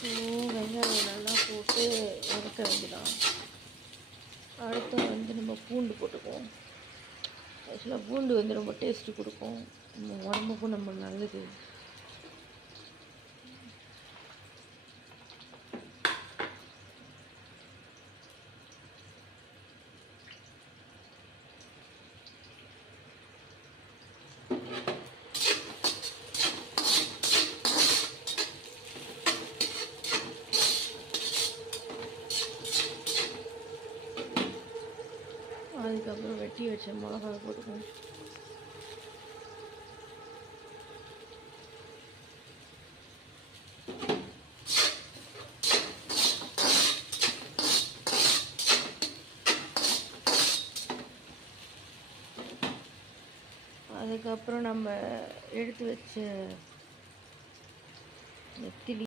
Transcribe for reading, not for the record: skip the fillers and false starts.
வெங்காயம் நல்லா போட்டு வதக்க வேண்டியதான். அடுத்து நம்ம பூண்டு போட்டுக்குவோம். ஆக்சுவலாக பூண்டு ரொம்ப டேஸ்ட்டு கொடுக்கும், நம்ம உடம்புக்கும் நம்ம நல்லது. அதுக்கப்புறம் வெட்டி வச்ச மிளகாய் போட்டுக்குவோம். அதுக்கப்புறம் நம்ம எடுத்து வச்ச நெத்திலி